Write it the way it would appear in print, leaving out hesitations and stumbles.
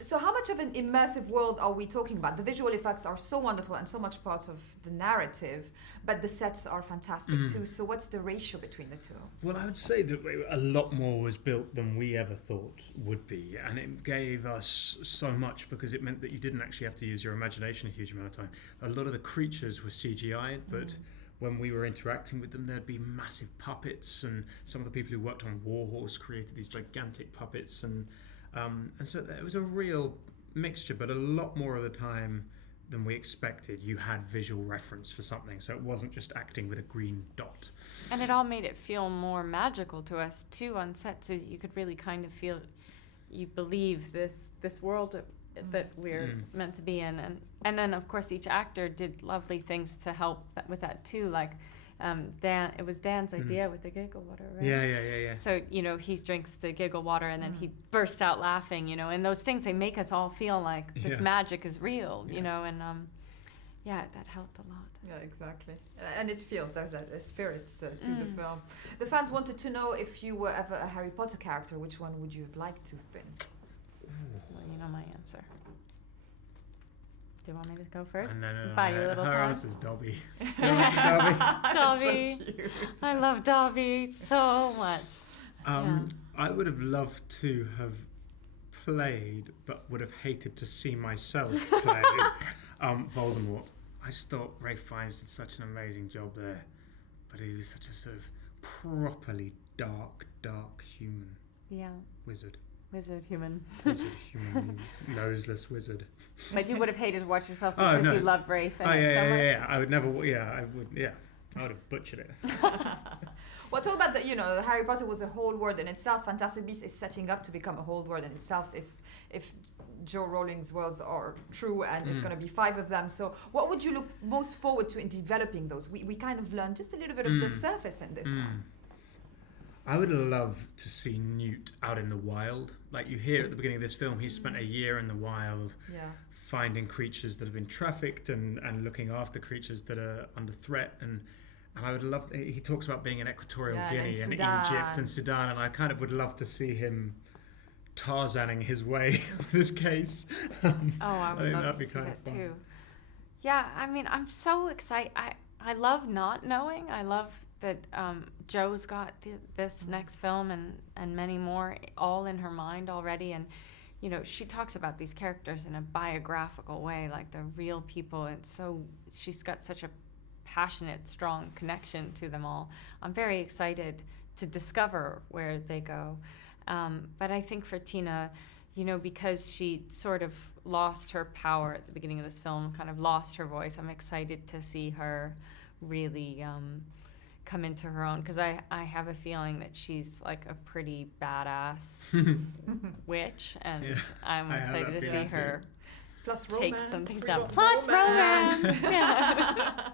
So how much of an immersive world are we talking about? The visual effects are so wonderful and so much part of the narrative, but the sets are fantastic too. So what's the ratio between the two? Well, I would say that a lot more was built than we ever thought would be, and it gave us so much because it meant that you didn't actually have to use your imagination a huge amount of time. A lot of the creatures were CGI, but when we were interacting with them, there'd be massive puppets, and some of the people who worked on Warhorse created these gigantic puppets, and so it was a real mixture, but a lot more of the time than we expected, you had visual reference for something, so it wasn't just acting with a green dot. And it all made it feel more magical to us too on set, so you could really kind of feel, you believe this world that we're meant to be in, and then of course each actor did lovely things to help with that too, like Dan, it was Dan's idea with the giggle water, right? Yeah. So, he drinks the giggle water and then he burst out laughing, and those things, they make us all feel like this magic is real, and that helped a lot. Yeah, exactly. And it feels there's a spirit to the film. The fans wanted to know if you were ever a Harry Potter character, which one would you have liked to have been? Well, you know my answer. Do you want me to go first? No. Buy you a little Her time? answer's Dobby. Dobby. Dobby. So cute. I love Dobby so much. I would have loved to have played, but would have hated to see myself play Voldemort. I just thought Ralph Fiennes did such an amazing job there, but he was such a sort of properly dark human wizard. Wizard human. Wizard human, noseless wizard. But you would have hated to watch yourself because you loved Rafe and it so much. Yeah. I would never. I would have butchered it. Well, talk about Harry Potter was a whole world in itself. Fantastic Beasts is setting up to become a whole world in itself. If Joe Rowling's worlds are true, and there's going to be 5 of them. So, what would you look most forward to in developing those? We kind of learned just a little bit of the surface in this one. I would love to see Newt out in the wild. Like you hear at the beginning of this film, he's spent a year in the wild finding creatures that have been trafficked and looking after creatures that are under threat. And I would love, he talks about being in Equatorial Guinea and Egypt and Sudan, and I kind of would love to see him Tarzaning his way with this case. I would love to see that too. Yeah, I mean, I'm so excited. I love not knowing. I love that Joe's got this next film and many more all in her mind already, and she talks about these characters in a biographical way, like the real people, and so she's got such a passionate, strong connection to them all. I'm very excited to discover where they go, but I think for Tina, because she sort of lost her power at the beginning of this film, kind of lost her voice, I'm excited to see her really come into her own, because I have a feeling that she's like a pretty badass witch, and I'm excited to see her Plus take romance, some things down. Plus romance! Yeah.